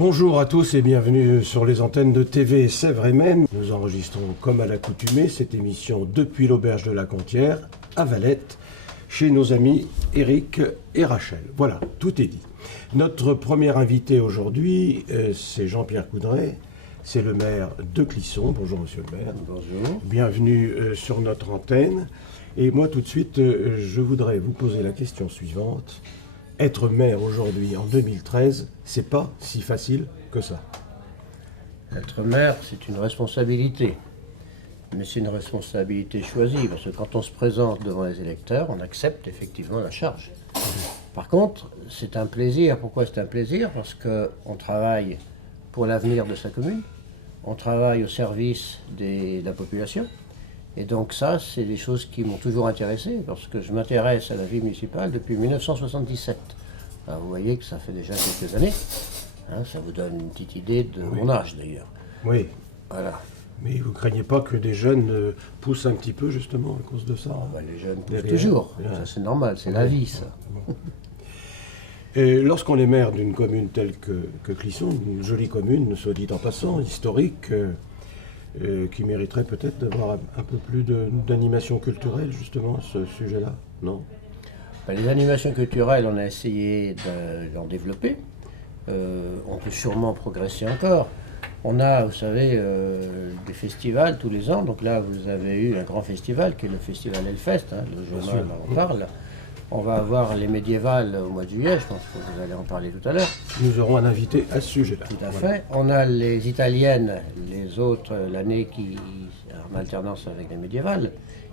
Bonjour à tous et bienvenue sur les antennes de TV Sèvres et Maine. Nous enregistrons comme à l'accoutumée cette émission depuis l'auberge de la Contière à Valette, chez nos amis Éric et Rachel. Voilà, tout est dit. Notre premier invité aujourd'hui, c'est Jean-Pierre Coudray, c'est le maire de Clisson. Bonjour monsieur le maire. Bonjour. Bienvenue sur notre antenne. Et moi tout de suite, je voudrais vous poser la question suivante. Être maire aujourd'hui, en 2013, c'est pas si facile que ça. Être maire, c'est une responsabilité. Mais c'est une responsabilité choisie, parce que quand on se présente devant les électeurs, on accepte effectivement la charge. Par contre, c'est un plaisir. Pourquoi c'est un plaisir? Parce qu'on travaille pour l'avenir de sa commune, on travaille au service de la population. Et donc ça, c'est des choses qui m'ont toujours intéressé, parce que je m'intéresse à la vie municipale depuis 1977. Alors vous voyez que ça fait déjà quelques années. Hein, ça vous donne une petite idée de mon âge d'ailleurs. Oui. Voilà. Mais vous craignez pas que des jeunes poussent un petit peu justement à cause de ça? Les jeunes poussent Derrière. toujours. Ouais. Ça c'est normal, c'est la vie ça. Bon. Et lorsqu'on est maire d'une commune telle que Clisson, une jolie commune, soit dit en passant, historique, qui mériterait peut-être d'avoir un peu plus d'animation culturelle justement à ce sujet-là, non? Les animations culturelles, on a essayé d'en développer. On peut sûrement progresser encore. On a, vous savez, des festivals tous les ans. Donc là, vous avez eu un grand festival qui est le festival Hellfest. Hein, le journal en parle. On va avoir les médiévales au mois de juillet. Je pense que vous allez en parler tout à l'heure. Nous aurons un invité à ce sujet-là. Tout à fait. On a les italiennes, les autres, l'année qui en alternance avec les médiévales.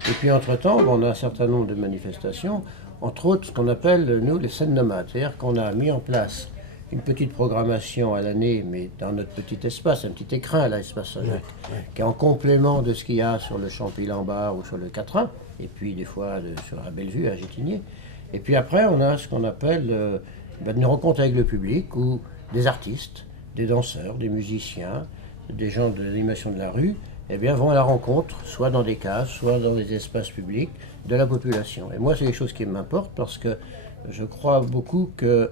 Et puis entre-temps, on a un certain nombre de manifestations. Entre autres, ce qu'on appelle, nous, les scènes nomades. C'est-à-dire qu'on a mis en place une petite programmation à l'année, mais dans notre petit espace, un petit écrin à l'espace Saint-Jacques, qui est en complément de ce qu'il y a sur le Champy-Lambard ou sur le Quatrain, et puis des fois sur la Bellevue, à Gétigné. Et puis après, on a ce qu'on appelle une rencontre avec le public, où des artistes, des danseurs, des musiciens, des gens de l'animation de la rue, eh bien, vont à la rencontre, soit dans des cases, soit dans des espaces publics, de la population. Et moi, c'est quelque chose qui m'importe parce que je crois beaucoup que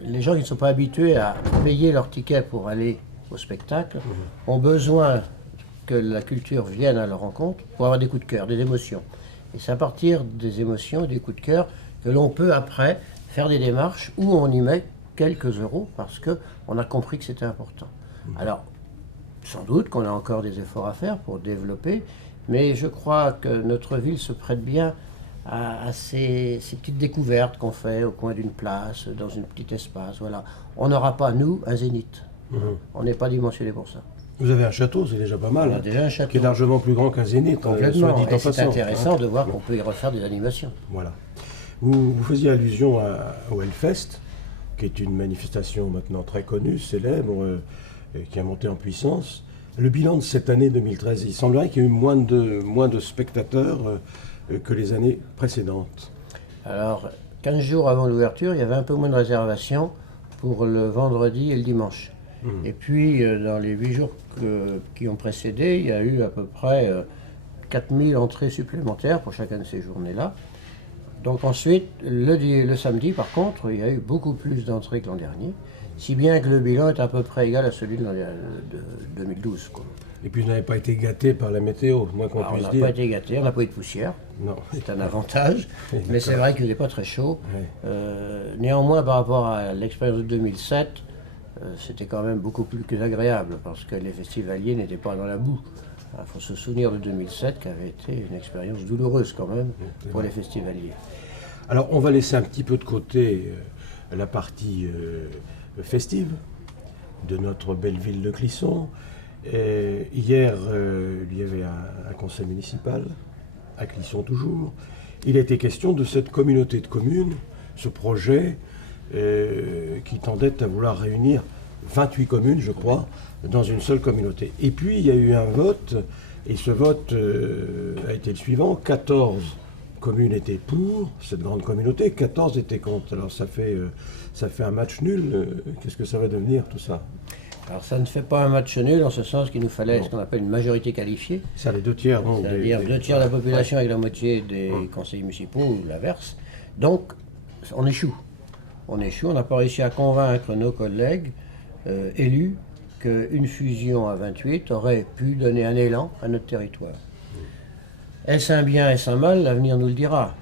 les gens qui ne sont pas habitués à payer leur ticket pour aller au spectacle ont besoin que la culture vienne à leur rencontre pour avoir des coups de cœur, des émotions. Et c'est à partir des émotions, des coups de cœur, que l'on peut après faire des démarches où on y met quelques euros parce qu'on a compris que c'était important. Alors, sans doute qu'on a encore des efforts à faire pour développer, mais je crois que notre ville se prête bien à ces petites découvertes qu'on fait au coin d'une place, dans un petit espace. Voilà. On n'aura pas, nous, un zénith. On n'est pas dimensionné pour ça. Vous avez un château, c'est déjà pas mal. On a déjà un château. Qui est largement plus grand qu'un zénith. Complètement. Soit dit en Et c'est passant, intéressant hein. de voir qu'on peut y refaire des animations. Voilà. Vous faisiez allusion au Hellfest, qui est une manifestation maintenant très connue, célèbre, qui a monté en puissance. Le bilan de cette année 2013, il semblerait qu'il y ait eu moins de spectateurs que les années précédentes. Alors, 15 jours avant l'ouverture, il y avait un peu moins de réservations pour le vendredi et le dimanche. Et puis, dans les 8 jours qui ont précédé, il y a eu à peu près 4000 entrées supplémentaires pour chacune de ces journées-là. Donc ensuite, le samedi, par contre, il y a eu beaucoup plus d'entrées que l'an dernier, si bien que le bilan est à peu près égal à celui de 2012. Quoi. Et puis, vous n'avez pas été gâté par la météo, moins qu'on Alors, puisse on dire. n'a pas été gâtés, on n'a pas eu de poussière. Non. C'est un avantage, Oui, mais c'est vrai qu'il n'est pas très chaud. Ouais. Néanmoins, par rapport à l'expérience de 2007, c'était quand même beaucoup plus que agréable, parce que les festivaliers n'étaient pas dans la boue. Il faut se souvenir de 2007, qui avait été une expérience douloureuse quand même pour les festivaliers. Alors, on va laisser un petit peu de côté la partie festive de notre belle ville de Clisson. Hier, il y avait un conseil municipal, à Clisson toujours. Il a été question de cette communauté de communes, ce projet qui tendait à vouloir réunir 28 communes, je crois, dans une seule communauté. Et puis, il y a eu un vote, et ce vote a été le suivant. 14 communes étaient pour cette grande communauté, 14 étaient contre. Alors, ça fait un match nul. Qu'est-ce que ça va devenir, tout ça? Alors ça ne fait pas un match nul, en ce sens qu'il nous fallait ce qu'on appelle une majorité qualifiée. Ça, les 2 tiers, donc. C'est-à-dire 2 tiers de la population avec la moitié des conseillers municipaux, ou l'inverse. Donc, on échoue. On n'a pas réussi à convaincre nos collègues élus qu'une fusion à 28 aurait pu donner un élan à notre territoire. Est-ce un bien, est-ce un mal? L'avenir nous le dira.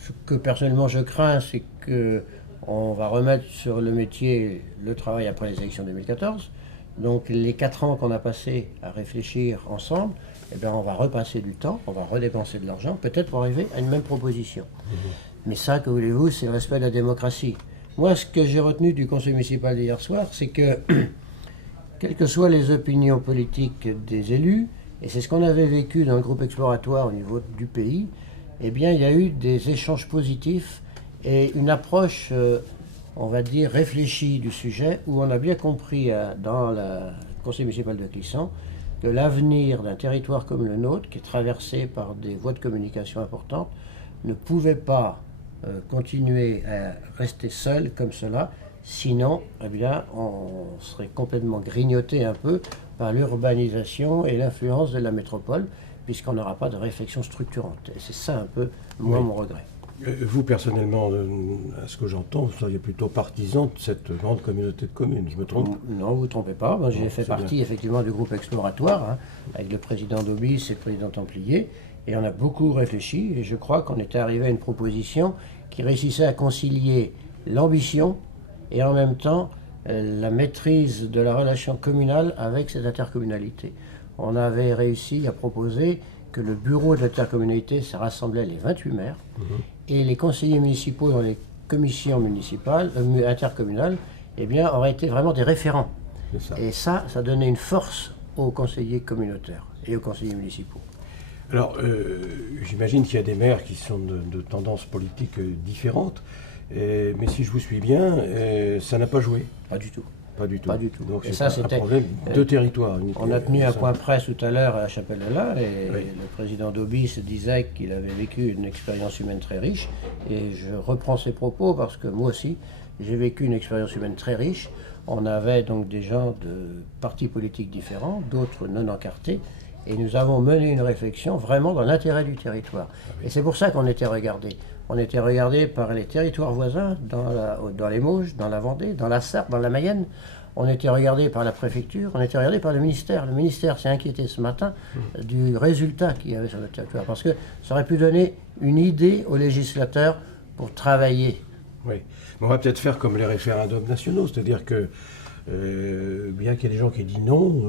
Ce que personnellement je crains, c'est qu'on va remettre sur le métier le travail après les élections 2014. Donc les 4 ans qu'on a passés à réfléchir ensemble, eh bien, on va repasser du temps, on va redépenser de l'argent, peut-être pour arriver à une même proposition. Mais ça, que voulez-vous, c'est le respect de la démocratie. Moi, ce que j'ai retenu du conseil municipal d'hier soir, c'est que, quelles que soient les opinions politiques des élus, et c'est ce qu'on avait vécu dans le groupe exploratoire au niveau du pays, eh bien, il y a eu des échanges positifs et une approche, on va dire, réfléchie du sujet, où on a bien compris dans le conseil municipal de Clisson que l'avenir d'un territoire comme le nôtre, qui est traversé par des voies de communication importantes, ne pouvait pas continuer à rester seul comme cela, sinon, eh bien, on serait complètement grignoté un peu par l'urbanisation et l'influence de la métropole, puisqu'on n'aura pas de réflexion structurante. Et c'est ça un peu, moi, mon regret. Vous, personnellement, à ce que j'entends, vous seriez plutôt partisan de cette grande communauté de communes, je me trompe? Non, vous ne vous trompez pas. Moi, j'ai fait partie, effectivement, du groupe exploratoire, hein, avec le président Daubis et le président Templier, et on a beaucoup réfléchi, et je crois qu'on était arrivé à une proposition qui réussissait à concilier l'ambition et en même temps la maîtrise de la relation communale avec cette intercommunalité. On avait réussi à proposer que le bureau de l'intercommunalité se rassemblait les 28 maires et les conseillers municipaux dans les commissions municipales, intercommunales, eh bien, auraient été vraiment des référents. Ça. Et ça donnait une force aux conseillers communautaires et aux conseillers municipaux. Alors, j'imagine qu'il y a des maires qui sont de tendances politiques différentes, mais si je vous suis bien, ça n'a pas joué. Pas du tout. Pas du tout. Pas du tout. Donc c'est un problème de territoire. On a tenu un point presse tout à l'heure à la Chapelle-là, et le président Daubis disait qu'il avait vécu une expérience humaine très riche, et je reprends ses propos parce que moi aussi, j'ai vécu une expérience humaine très riche. On avait donc des gens de partis politiques différents, d'autres non encartés, et nous avons mené une réflexion vraiment dans l'intérêt du territoire. Et c'est pour ça qu'on était regardés. On était regardés par les territoires voisins, dans les Mauges, dans la Vendée, dans la Sarthe, dans la Mayenne. On était regardés par la préfecture, on était regardés par le ministère. Le ministère s'est inquiété ce matin du résultat qu'il y avait sur notre territoire, parce que ça aurait pu donner une idée aux législateurs pour travailler. Oui, on va peut-être faire comme les référendums nationaux, c'est-à-dire que bien qu'il y ait des gens qui disent non,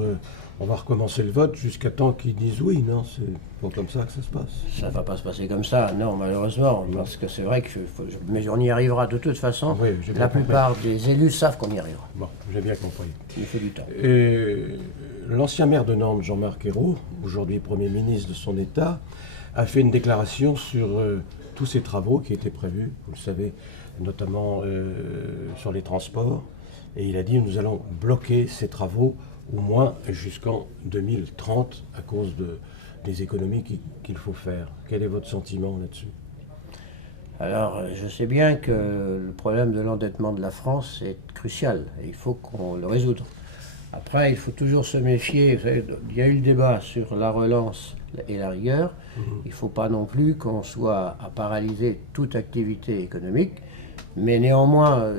on va recommencer le vote jusqu'à temps qu'ils disent oui, non? C'est pas comme ça que ça se passe. Ça ne va pas se passer comme ça, non, malheureusement, parce que c'est vrai que... mais on y arrivera de toute façon. Oui, la plupart des élus savent qu'on y arrivera. Bon, j'ai bien compris. Il faut du temps. L'ancien maire de Nantes, Jean-Marc Ayrault, aujourd'hui Premier ministre de son État, a fait une déclaration sur tous ces travaux qui étaient prévus, vous le savez, notamment sur les transports. Et il a dit, nous allons bloquer ces travaux au moins jusqu'en 2030 à cause des économies qu'il faut faire. Quel est votre sentiment là-dessus? Alors, je sais bien que le problème de l'endettement de la France est crucial et il faut qu'on le résoudre. Après, il faut toujours se méfier. Vous savez, il y a eu le débat sur la relance et la rigueur. Il ne faut pas non plus qu'on soit à paralyser toute activité économique, mais néanmoins...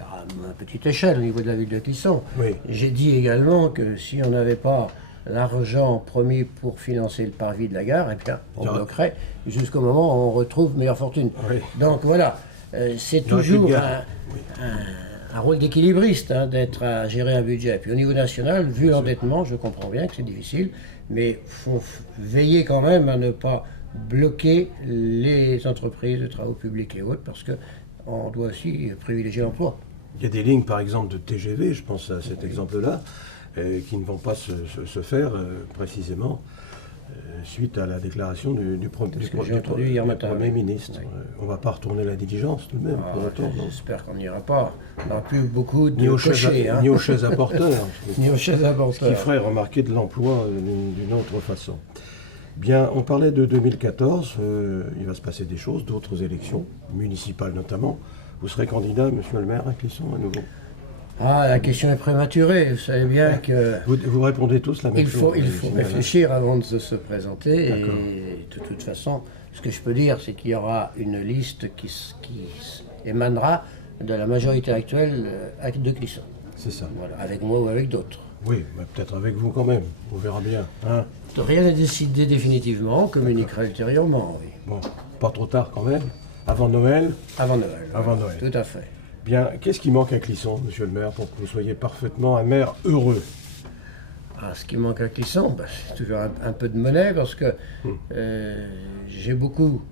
à petite échelle au niveau de la ville de Clisson. Oui. J'ai dit également que si on n'avait pas l'argent promis pour financer le parvis de la gare, eh bien, on bloquerait jusqu'au moment où on retrouve meilleure fortune. Oui. Donc voilà, c'est toujours un rôle d'équilibriste d'être à gérer un budget. Et puis au niveau national, vu l'endettement, je comprends bien que c'est difficile, mais il faut veiller quand même à ne pas bloquer les entreprises de travaux publics et autres, parce qu'on doit aussi privilégier l'emploi. Il y a des lignes, par exemple, de TGV, je pense à cet exemple-là, qui ne vont pas se faire précisément suite à la déclaration du Premier ministre. Oui. On ne va pas retourner la diligence tout de même. J'espère qu'on n'ira pas. On n'a plus beaucoup de ni aux chaises à porteurs. Ni aux chaises à porteurs. Ce qui ferait remarquer de l'emploi d'une autre façon. Bien, on parlait de 2014, il va se passer des choses, d'autres élections, municipales notamment. Vous serez candidat, monsieur le maire, à Clisson, à nouveau? Ah, la question est prématurée. Vous savez bien que... Vous répondez tous la même chose. Il faut réfléchir avant de se présenter. Et de toute façon, ce que je peux dire, c'est qu'il y aura une liste qui émanera de la majorité actuelle de Clisson. C'est ça. Voilà, avec moi ou avec d'autres. Oui, mais peut-être avec vous quand même. On verra bien. Hein. Rien n'est décidé définitivement, on communiquera ultérieurement, oui. Bon, pas trop tard quand même. Avant Noël. Avant Noël. Avant Noël. Tout à fait. Bien, qu'est-ce qui manque à Clisson, monsieur le maire, pour que vous soyez parfaitement un maire heureux? Ce qui manque à Clisson, c'est toujours un peu de monnaie parce que j'ai beaucoup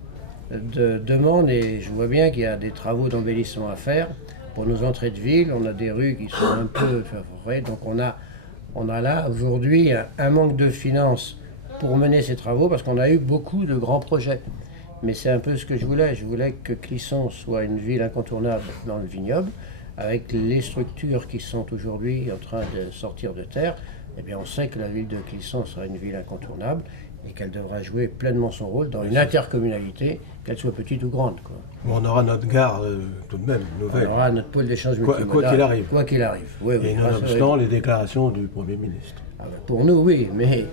de demandes et je vois bien qu'il y a des travaux d'embellissement à faire. Pour nos entrées de ville, on a des rues qui sont un peu favorées, donc on a là aujourd'hui un manque de finances pour mener ces travaux parce qu'on a eu beaucoup de grands projets. Mais c'est un peu ce que je voulais. Je voulais que Clisson soit une ville incontournable dans le vignoble, avec les structures qui sont aujourd'hui en train de sortir de terre. Eh bien, on sait que la ville de Clisson sera une ville incontournable et qu'elle devra jouer pleinement son rôle dans une intercommunalité, qu'elle soit petite ou grande, quoi. On aura notre gare tout de même, nouvelle. On aura notre pôle d'échange Quoi multimodal. qu'il arrive. Quoi qu'il arrive. Oui, Et nonobstant les déclarations du Premier ministre. Pour nous, oui, mais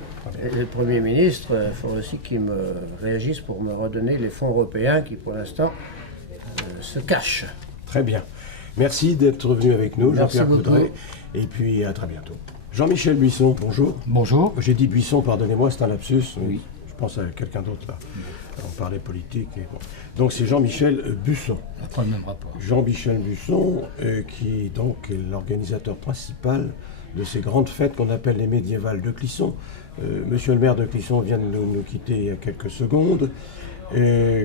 le Premier ministre, il faut aussi qu'il me réagisse pour me redonner les fonds européens qui, pour l'instant, se cachent. Très bien. Merci d'être venu avec nous, Merci Jean-Pierre beaucoup. Coudray. Et puis à très bientôt. Jean-Michel Buisson, bonjour. Bonjour. J'ai dit Buisson, pardonnez-moi, c'est un lapsus. Oui. Je pense à quelqu'un d'autre là. On parlait politique. Et bon. Donc c'est Jean-Michel Busson. Pas le même rapport. Jean-Michel Busson, qui donc est l'organisateur principal de ces grandes fêtes qu'on appelle les médiévales de Clisson. Monsieur le maire de Clisson vient de nous quitter il y a quelques secondes.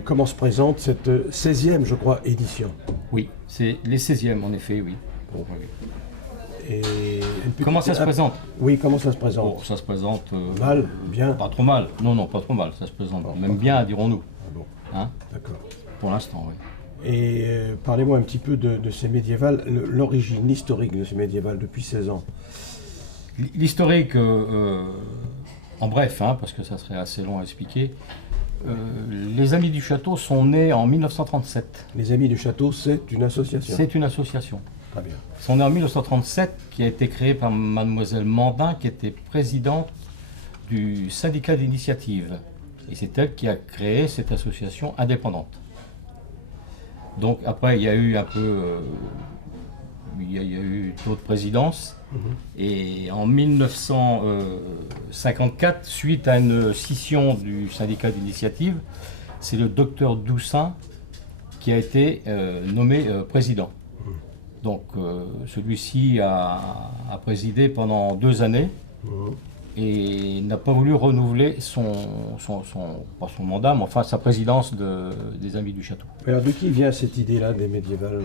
Comment se présente cette 16e, je crois, édition? Oui, c'est les 16e en effet, oui. Bon, oui. Et Comment ça se présente? Oui, comment ça se présente? Bon, ça se présente... Mal, bien? Pas trop mal. Non, pas trop mal, ça se présente. Même bien, dirons-nous. Ah bon, Hein? d'accord. Pour l'instant, oui. Et parlez-moi un petit peu de ces médiévales, l'origine, l'historique de ces médiévales depuis 16 ans. L'historique, en bref, hein, parce que ça serait assez long à expliquer, les Amis du Château sont nés en 1937. Les Amis du Château, c'est une association. C'est une association. Très bien. Ils sont nés en 1937, qui a été créée par mademoiselle Mandin, qui était présidente du syndicat d'initiative. Et c'est elle qui a créé cette association indépendante. Donc après, il y a eu un peu... il y a eu d'autres présidences. Et en 1954, suite à une scission du syndicat d'initiative, c'est le docteur Doussin qui a été nommé président. Donc celui-ci a présidé pendant 2 années et n'a pas voulu renouveler pas son mandat, mais enfin sa présidence des Amis du Château. Mais alors de qui vient cette idée-là des médiévales?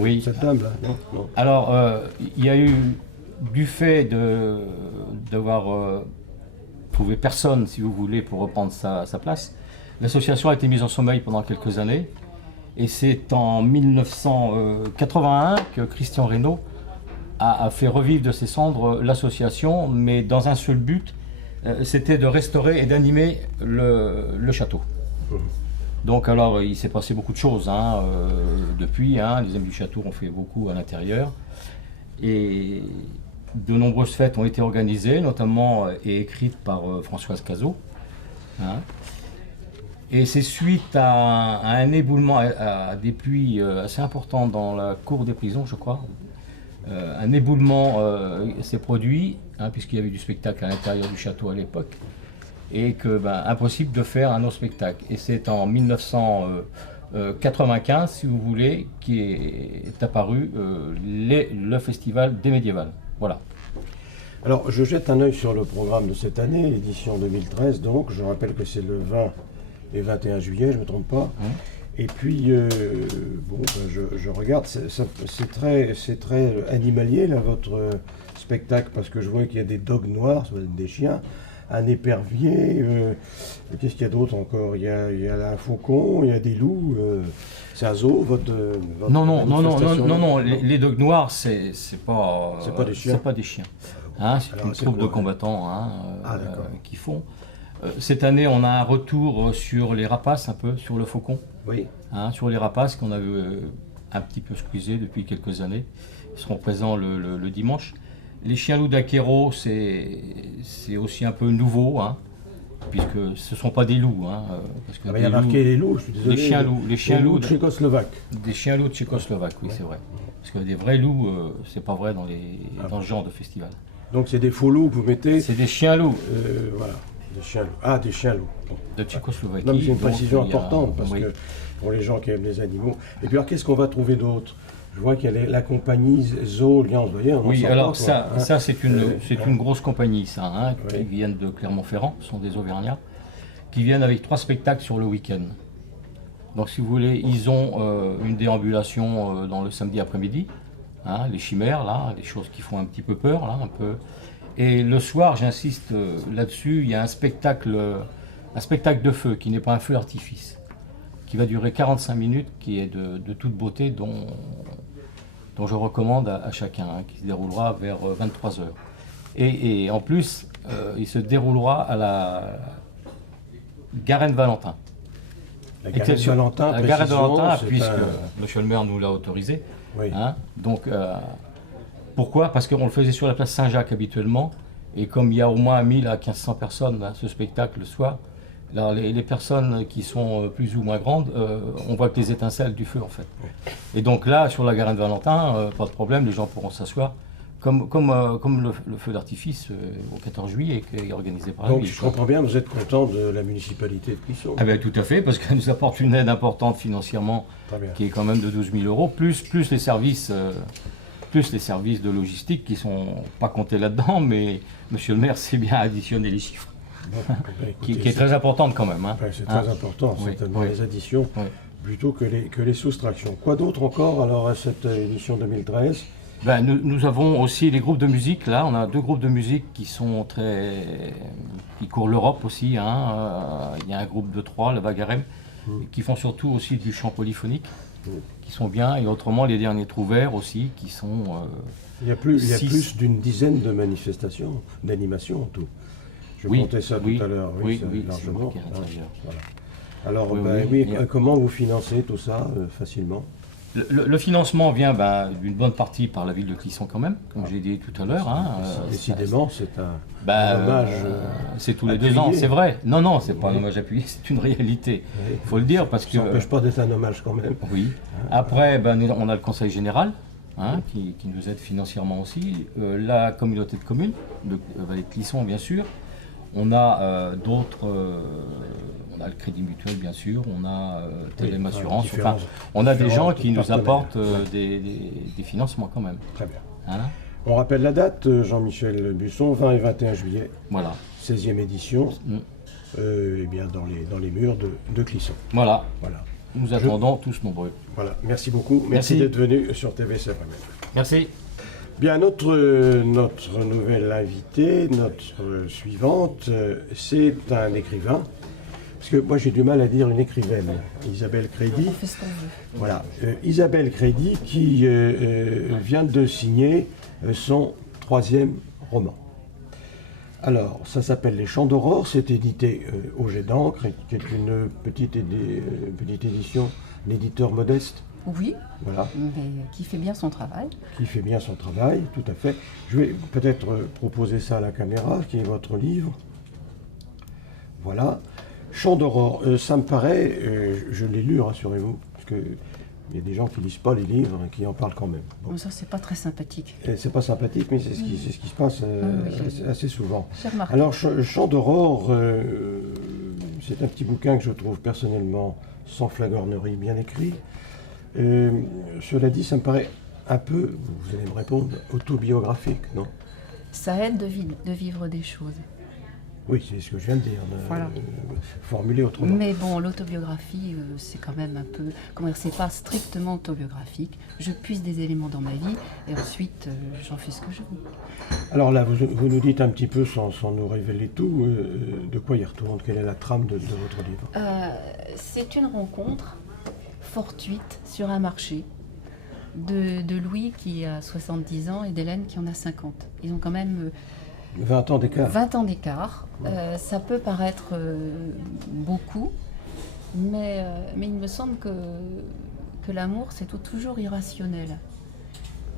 Oui. Cette dame-là? Non. Alors, il y a eu, du fait d'avoir trouvé personne, si vous voulez, pour reprendre sa place, l'association a été mise en sommeil pendant quelques années. Et c'est en 1981 que Christian Reynaud a fait revivre de ses cendres l'association, mais dans un seul but, c'était de restaurer et d'animer le château. Donc alors, il s'est passé beaucoup de choses depuis. Les Amis du Château ont fait beaucoup à l'intérieur. Et de nombreuses fêtes ont été organisées, notamment et écrites par Françoise Cazot. Et c'est suite à un éboulement, à des pluies assez importantes dans la cour des prisons, je crois. Un éboulement s'est produit, puisqu'il y avait du spectacle à l'intérieur du château à l'époque, et que impossible de faire un autre spectacle. Et c'est en 1995, si vous voulez, qui est apparu le festival des médiévales. Voilà. Alors, je jette un œil sur le programme de cette année, édition 2013, donc. Je rappelle que c'est le 20 et 21 juillet, je ne me trompe pas. Et puis, je regarde, c'est très animalier, là, votre spectacle, parce que je vois qu'il y a des dogs noirs, ça doit être des chiens, un épervier, qu'est-ce qu'il y a d'autre encore? Il y a un faucon, il y a des loups, c'est un zoo, votre Non, les dogs noirs, c'est pas des chiens. C'est pas des chiens. C'est une troupe de combattants qui font. Cette année, on a un retour sur les rapaces, un peu, sur le faucon. Oui. Sur les rapaces qu'on avait un petit peu squeezés depuis quelques années. Ils seront présents le dimanche. Les chiens loups d'Aquero, c'est aussi un peu nouveau. puisque ce ne sont pas des loups. Hein, parce que Il y a marqué les loups, je suis désolé. Les chiens loups tchécoslovaques. Des chiens loups tchécoslovaques, oui, c'est vrai. Parce que des vrais loups, c'est pas vrai dans ce genre de festival. Donc c'est des faux loups que vous mettez. C'est des chiens loups. Voilà, des chiens loups. Ah, des chiens loups. Bon. De Tchécoslovaquie. Non, mais c'est une donc, précision il y a- importante parce oui. que pour les gens qui aiment les animaux. Et puis alors, qu'est-ce qu'on va trouver d'autre? Je vois qu'il y a la compagnie Zooliance, vous voyez. On en Oui, sort alors pas, quoi, hein. ça c'est une grosse compagnie, ça, hein, Oui. qui viennent de Clermont-Ferrand, ce sont des Auvergnats, qui viennent avec 3 spectacles sur le week-end. Donc si vous voulez, ils ont une déambulation dans le samedi après-midi, hein, les chimères, là, les choses qui font un petit peu peur, là, un peu. Et le soir, j'insiste là-dessus, il y a un spectacle de feu, qui n'est pas un feu d'artifice, qui va durer 45 minutes, qui est de toute beauté, dont je recommande à chacun, hein, qui se déroulera vers 23 h. Et en plus, il se déroulera à la Garenne Valentin. La Garenne Valentin, La Garenne précision, Valentin, c'est puisque un- Monsieur le maire nous l'a autorisé. Oui. Hein, donc, pourquoi? Parce qu'on le faisait sur la place Saint-Jacques habituellement, et comme il y a au moins 1000 à 1500 personnes à ce spectacle le soir, alors les personnes qui sont plus ou moins grandes, on voit que les étincelles du feu en fait. Et donc là, sur la Garenne Valentin, pas de problème, les gens pourront s'asseoir, comme le feu d'artifice au 14 juillet qui est organisé par la Donc ville. je comprends bien, vous êtes content de la municipalité de Clisson. Ah ben, tout à fait, parce qu'elle nous apporte une aide importante financièrement, Très bien. qui est quand même de 12 000 euros, plus les services de logistique qui sont pas comptés là-dedans, mais Monsieur le maire sait bien additionner les chiffres, Bon, bah, qui écoutez, est très importante quand même. Hein. ouais, c'est Hein. très important, Oui, certainement, oui. les additions, Oui. plutôt que les soustractions. Quoi d'autre encore alors à cette émission 2013? Ben, nous avons aussi les groupes de musique, là, on a 2 groupes de musique qui courent l'Europe aussi, hein. Il y a un groupe de 3, le Vagarem, qui font surtout aussi du chant polyphonique, qui sont bien, et autrement les derniers Trous Verts aussi, qui sont... Il y a plus 6. d'une dizaine de manifestations, d'animations en tout. Je Oui, comptais ça oui, tout à l'heure. oui, c'est oui, c'est largement. marqué à l'intérieur. Voilà. Alors, Oui, ben, oui. oui, comment vous financez tout ça facilement? Le financement vient d'une bonne partie par la ville de Clisson quand même, comme j'ai dit tout à l'heure. Hein, Décidément, c'est un Bah, hommage. c'est tous les appuyé. 2 ans, c'est vrai. Non, c'est pas Oui. un hommage appuyé, c'est une réalité. Oui. Il faut le dire parce que... Ça n'empêche pas d'être un hommage quand même. Oui. Après, on a le conseil général hein, qui nous aide financièrement aussi. La communauté de communes, de Vallée de Clisson bien sûr. On a d'autres... on a le Crédit Mutuel bien sûr, on a Télém Assurance. différents- Enfin, on a des gens qui nous partenaires. apportent des financements quand même. Très bien. Hein. On rappelle la date, Jean-Michel Busson, 20 et 21 juillet, Voilà. 16e édition, Mm. eh bien dans les murs de Clisson. Voilà. Voilà. Nous attendons tous nombreux. Voilà. Merci beaucoup. Merci, Merci. d'être venu sur TV Saint-Romain. Merci. Bien, notre nouvelle invitée, notre suivante, c'est un écrivain. Parce que moi j'ai du mal à dire une écrivaine, Isabelle Crédy. On fait ce qu'on veut. Voilà, Isabelle Crédy qui vient de signer son 3e roman. Alors, ça s'appelle Les Chants d'Aurore, c'est édité au Jet d'encre, qui est une petite édition d'éditeur modeste, Oui, voilà, mais qui fait bien son travail. qui fait bien son travail, tout à fait. Je vais peut-être proposer ça à la caméra, qui est votre livre. Voilà. Chants d'Aurore, ça me paraît, je l'ai lu, rassurez-vous, parce qu'il y a des gens qui ne lisent pas les livres et qui en parlent quand même. Bon. Bon, ça, c'est pas très sympathique. Et c'est pas sympathique, mais c'est ce qui se passe oui, assez souvent. J'ai remarqué. Alors, Chants d'Aurore, c'est un petit bouquin que je trouve personnellement sans flagornerie, bien écrit. Cela dit, ça me paraît un peu, vous allez me répondre, autobiographique, non? Ça aide de vivre des choses. Oui, c'est ce que je viens de dire, Voilà. formulé autrement. Mais bon, l'autobiographie, c'est quand même un peu... Comment dire, c'est pas strictement autobiographique. Je puise des éléments dans ma vie et ensuite, j'en fais ce que je veux. Alors là, vous nous dites un petit peu, sans nous révéler tout, de quoi il retourne, quelle est la trame de votre livre? C'est une rencontre fortuite sur un marché de Louis qui a 70 ans et d'Hélène qui en a 50. Ils ont quand même 20 ans d'écart. 20 ans d'écart. Ça peut paraître beaucoup, mais il me semble que l'amour, c'est toujours irrationnel.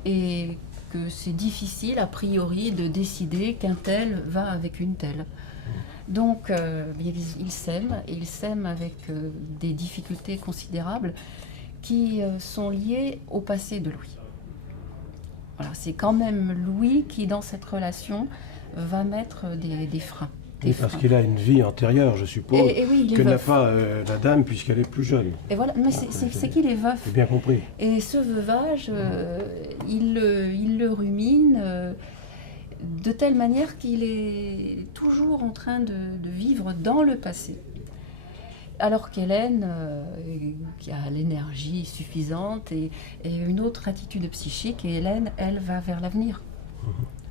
Et que c'est difficile, a priori, de décider qu'un tel va avec une telle. Donc, ils s'aiment, et ils s'aiment avec des difficultés considérables qui sont liées au passé de Louis. Voilà, c'est quand même Louis qui, dans cette relation, va mettre des freins. Oui, parce qu'il a une vie antérieure, je suppose, Et oui, il est que n'a veuf. pas la dame puisqu'elle est plus jeune. Et voilà, mais c'est qu'il est veuf. J'ai bien compris. Et ce veuvage, il le rumine de telle manière qu'il est toujours en train de vivre dans le passé. Alors qu'Hélène, qui a l'énergie suffisante et une autre attitude psychique, et Hélène, elle, va vers l'avenir.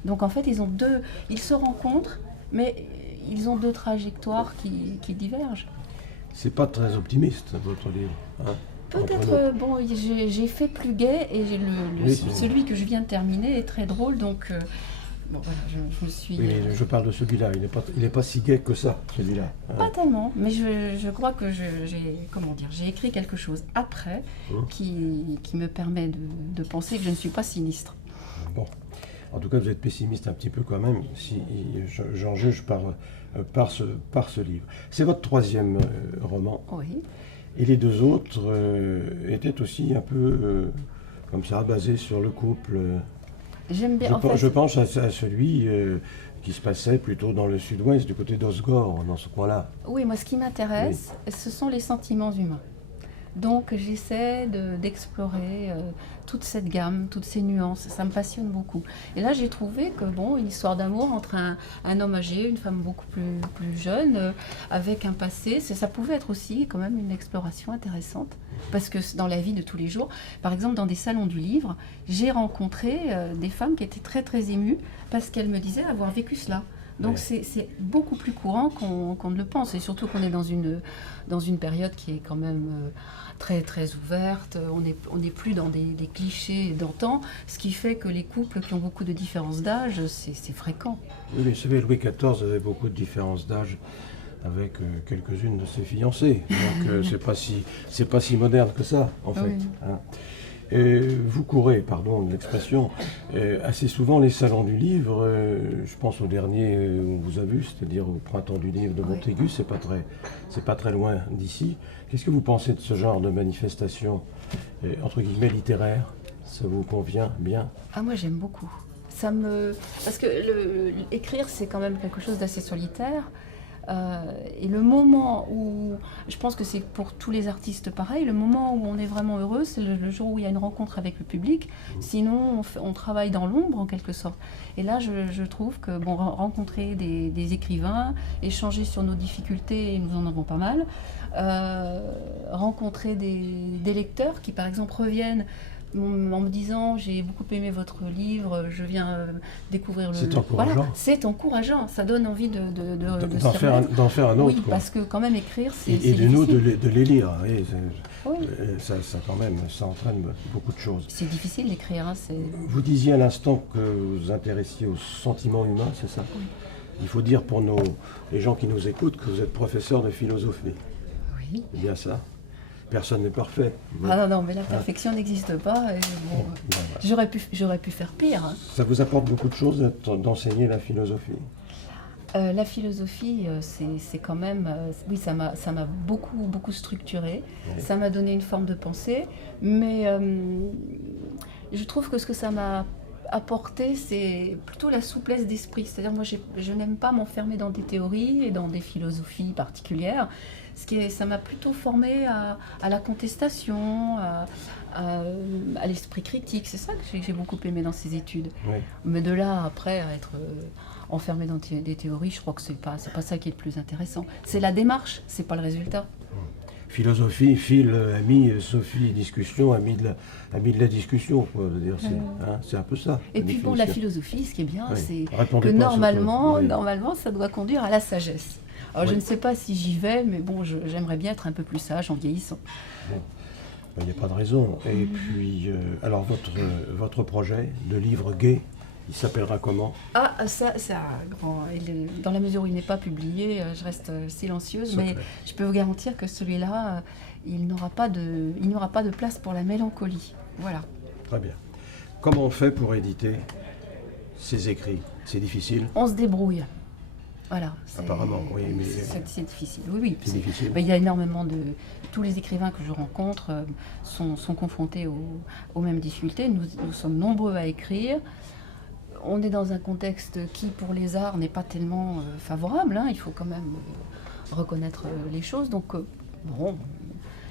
Donc en fait, ils se rencontrent, mais ils ont deux trajectoires qui divergent. C'est pas très optimiste, votre livre. Hein, Peut-être, bon, j'ai fait plus gai, et Oui, celui que je viens de terminer est très drôle, donc bon, voilà, je me suis... Oui, mais je parle de celui-là, il n'est pas si gai que ça, celui-là. Hein. Pas tellement, mais je crois que j'ai écrit quelque chose après qui me permet de penser que je ne suis pas sinistre. Bon. En tout cas, vous êtes pessimiste un petit peu quand même, si j'en juge par ce livre. C'est votre troisième roman. Oui. Et les deux autres étaient aussi un peu comme ça, basés sur le couple. J'aime bien, en fait, Je pense à celui qui se passait plutôt dans le sud-ouest, du côté d'Osgore, dans ce coin-là. oui, moi ce qui m'intéresse, ce sont les sentiments humains. Donc j'essaie d'explorer toute cette gamme, toutes ces nuances, ça me passionne beaucoup. Et là j'ai trouvé que bon, une histoire d'amour entre un homme âgé, une femme beaucoup plus jeune, avec un passé, ça pouvait être aussi quand même une exploration intéressante. Parce que dans la vie de tous les jours, par exemple dans des salons du livre, j'ai rencontré des femmes qui étaient très très émues parce qu'elles me disaient avoir vécu cela. Donc c'est beaucoup plus courant qu'on ne le pense, et surtout qu'on est dans une période qui est quand même très très ouverte. On n'est plus dans des clichés d'antan, ce qui fait que les couples qui ont beaucoup de différences d'âge, c'est fréquent. Oui, mais vous savez, Louis XIV avait beaucoup de différences d'âge avec quelques-unes de ses fiancées. Donc c'est pas si moderne que ça, en fait. Oui. Hein. Vous courez, pardon de l'expression, assez souvent les salons du livre. Je pense au dernier où on vous a vu, c'est-à-dire au Printemps du livre de Montaigu, c'est pas très loin d'ici. Qu'est-ce que vous pensez de ce genre de manifestation, entre guillemets, littéraire? Ça vous convient bien? Ah, moi j'aime beaucoup. Parce que écrire, c'est quand même quelque chose d'assez solitaire. Et le moment où, je pense que c'est pour tous les artistes pareil, le moment où on est vraiment heureux, c'est le jour où il y a une rencontre avec le public. Sinon, on travaille dans l'ombre en quelque sorte. Et là, je trouve que bon, rencontrer des écrivains, échanger sur nos difficultés, et nous en avons pas mal, rencontrer des lecteurs qui, par exemple, reviennent en me disant j'ai beaucoup aimé votre livre, je viens découvrir le... C'est encourageant. Voilà, c'est encourageant, ça donne envie d'en faire un autre. Oui, quoi. parce que quand même écrire, c'est Et de nous de les lire. Oui, oui. ça quand même, ça entraîne beaucoup de choses. C'est difficile d'écrire. Hein, vous disiez à l'instant que vous vous intéressiez aux sentiments humains, c'est ça? Oui. Il faut dire pour les gens qui nous écoutent que vous êtes professeur de philosophie. Oui. C'est bien ça? Personne n'est parfait. Ah non, mais la perfection n'existe pas. Et bon, j'aurais pu faire pire. Hein. Ça vous apporte beaucoup de choses d'enseigner la philosophie? La philosophie, c'est quand même... oui, ça m'a beaucoup structuré. Oui. Ça m'a donné une forme de pensée. Mais je trouve que ce que ça m'a apporté, c'est plutôt la souplesse d'esprit. C'est-à-dire, moi, je n'aime pas m'enfermer dans des théories et dans des philosophies particulières. Ça m'a plutôt formé à la contestation, à l'esprit critique. C'est ça que j'ai beaucoup aimé dans ces études. Oui. Mais de là, après, à être enfermé dans des théories, je crois que c'est pas ça qui est le plus intéressant. C'est la démarche, c'est pas le résultat. Philosophie, Phil, ami, Sophie, discussion, ami de la discussion, quoi. Je veux dire, c'est un peu ça. Et puis bon, la philosophie, ce qui est bien, c'est Répondez que normalement, ça doit conduire à la sagesse. Alors je ne sais pas si j'y vais, mais bon, j'aimerais bien être un peu plus sage en vieillissant. Bon. Il n'y a pas de raison. Et puis, alors votre projet de livre gai, il s'appellera comment? Ah, ça dans la mesure où il n'est pas publié, je reste silencieuse, mais je peux vous garantir que celui-là, il n'aura pas de place pour la mélancolie. Voilà. Très bien. Comment on fait pour éditer ces écrits? C'est difficile? On se débrouille. Voilà. Apparemment, oui, mais c'est difficile. Oui, oui. c'est difficile. Mais il y a énormément de... Tous les écrivains que je rencontre sont confrontés aux mêmes difficultés. Nous sommes nombreux à écrire. On est dans un contexte qui, pour les arts, n'est pas tellement favorable. Hein. Il faut quand même reconnaître les choses. Donc, bon...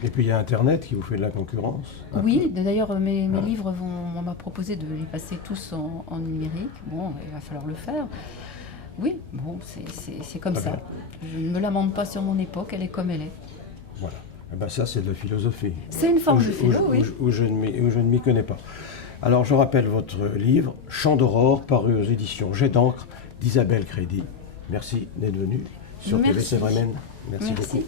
Et puis il y a Internet qui vous fait de la concurrence. Oui, d'ailleurs, mes livres, on m'a proposé de les passer tous en numérique. Bon, il va falloir le faire. Oui, bon, c'est comme Très ça. Je ne me lamente pas sur mon époque, elle est comme elle est. Voilà. Eh ben ça, c'est de la philosophie. C'est une forme de philo, oui. Où je ne m'y connais pas. Alors, je rappelle votre livre, Chants d'aurore, paru aux éditions Jet d'encre, d'Isabelle Crédit. Merci d'être venu sur TV Merci. Sévremen. Merci Merci. beaucoup.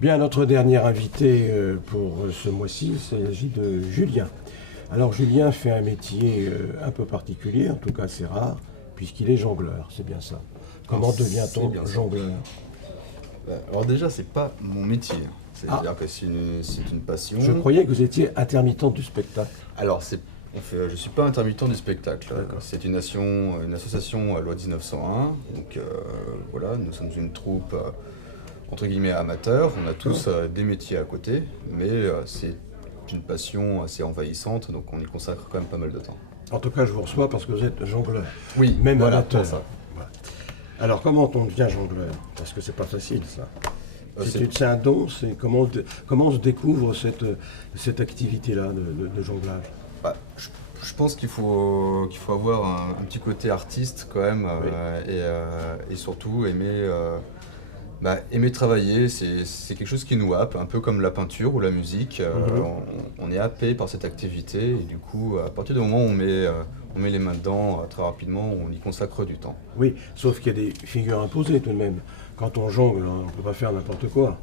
Bien, notre dernier invité pour ce mois-ci, il s'agit de Julien. Alors, Julien fait un métier un peu particulier, en tout cas c'est rare, puisqu'il est jongleur, c'est bien ça. Comment devient-on bien ça. jongleur? Alors déjà, c'est pas mon métier. C'est-à-dire que c'est une passion. Je croyais que vous étiez intermittent du spectacle. Alors, je suis pas intermittent du spectacle. C'est une association à loi 1901. Donc voilà, nous sommes une troupe entre guillemets amateur. On a tous des métiers à côté, mais c'est une passion assez envahissante, donc on y consacre quand même pas mal de temps. En tout cas, je vous reçois parce que vous êtes jongleur. Oui, Même voilà, amateur. pour ça. Voilà. Alors, comment on devient jongleur? Parce que c'est pas facile, ça. C'est un don, comment on se découvre cette activité-là de jonglage? Bah, je pense qu'il faut avoir un petit côté artiste quand même, et surtout aimer travailler. C'est quelque chose qui nous happe, un peu comme la peinture ou la musique. On est happé par cette activité et du coup, à partir du moment où on met les mains dedans très rapidement, on y consacre du temps. Oui, sauf qu'il y a des figures imposées tout de même. Quand on jongle, on ne peut pas faire n'importe quoi.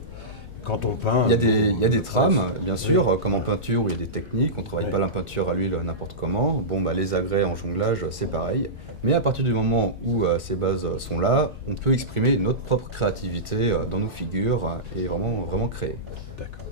Quand on peint... Il y a des trames, bien sûr, Oui. comme en peinture où il y a des techniques. On ne travaille pas la peinture à l'huile n'importe comment. Bon, les agrès en jonglage, c'est pareil. Mais à partir du moment où ces bases sont là, on peut exprimer notre propre créativité dans nos figures et vraiment créer. D'accord.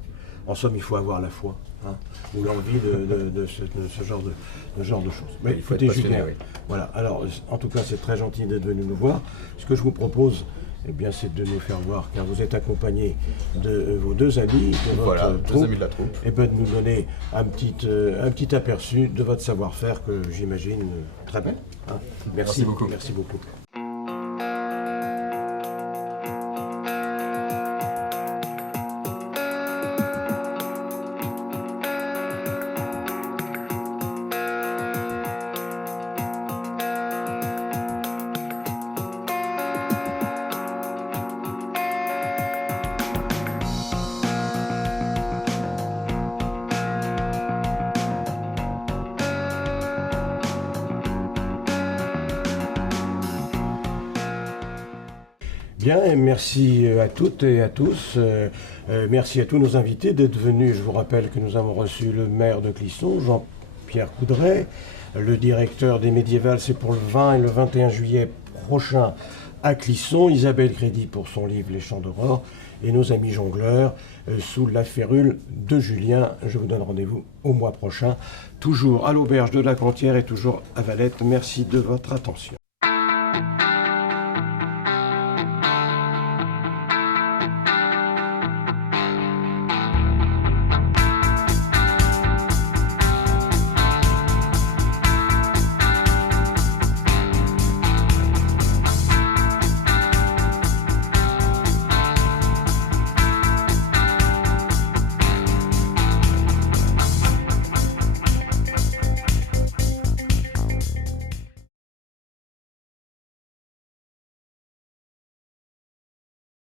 En somme, il faut avoir la foi, hein, ou l'envie de ce genre de choses. Mais Il faut être écoutez, passionné, Julien, oui. voilà. Alors, en tout cas, c'est très gentil d'être venu nous voir. Ce que je vous propose, eh bien, c'est de nous faire voir, car vous êtes accompagné de vos deux amis, de votre Voilà, troupe, deux amis de la troupe. et bien de nous donner un petit aperçu de votre savoir-faire que j'imagine très bien. Hein. Merci beaucoup. Merci beaucoup. Bien, et merci à toutes et à tous. Merci à tous nos invités d'être venus. Je vous rappelle que nous avons reçu le maire de Clisson, Jean-Pierre Coudray, le directeur des Médiévales, c'est pour le 20 et le 21 juillet prochain à Clisson, Isabelle Crédit pour son livre Les Chants d'aurore, et nos amis jongleurs sous la férule de Julien. Je vous donne rendez-vous au mois prochain, toujours à l'auberge de la Contière et toujours à Valette. Merci de votre attention.